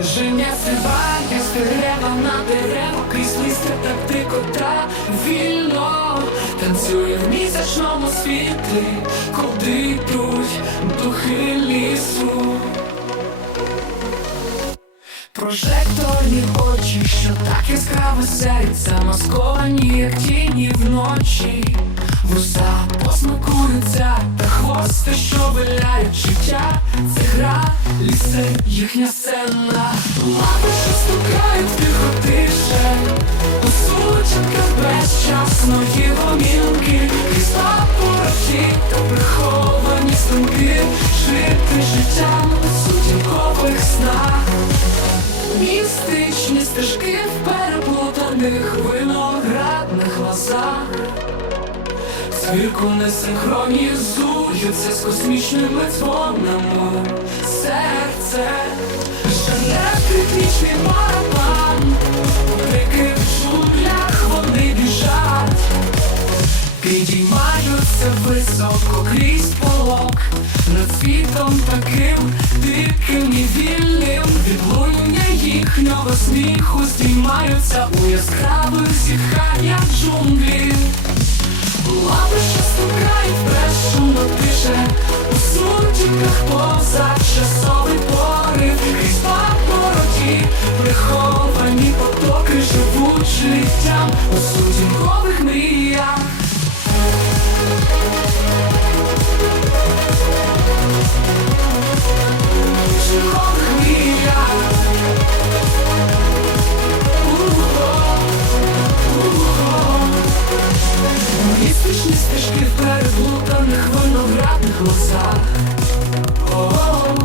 Женя стрибає з дерева на дерева, крізь листя так дикота вільно танцює в місячному світлі, куди йдуть духи лісу. Прожекторні очі, що так яскраво сяють, замасковані, як тіні вночі. Вуса посмикуються, та хвости, що виляють життя. Це їхня сцена. Лапи, що стукають тихо тише, у сучках безчасної гомінки, крізь папороті та приховані струнки, жити життям у сутінкових снах. Містичні стежки в переплутаних виноградних лозах Свірку не синхронізуються з космічними дзвонами Серце, що не ритмічний барабан У диких джунглях вони біжать. Підіймаються високо крізь полок. Над світом таким диким і вільним. Відлуння їхнього сміху Здіймаються у яскравих зітханнях джунглі позачасовий порив Крізь папороті приховані потоки Живуть життям у сутінкових мріях Містичні стежки в переплутаних виноградних лозах. О-о-о.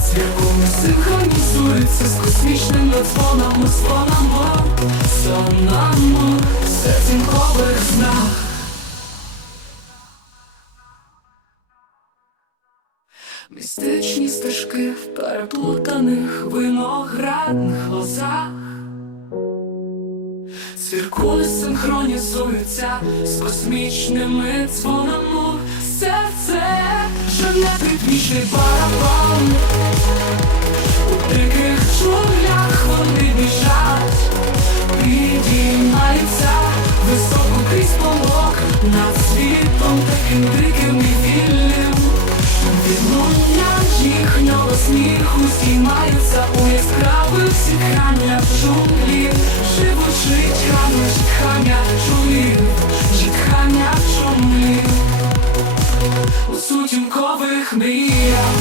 Цвіркуни синхронізуються з космічними дзвонами, дзвонами, сонами, в серцінкових снах Містичні стежки в переплутаних виноградних лозах Циркули синхронізуються з космічними дзвонами серце жене припічний барабан у диких джунглях вони біжать, підіймаються високо крізь полок над світом таким диким і вільним. Відлуння їхнього сміху здіймаються у яскравих сіханнях джунглі. Житхання шумів, житхання шумів у сутінкових мріях.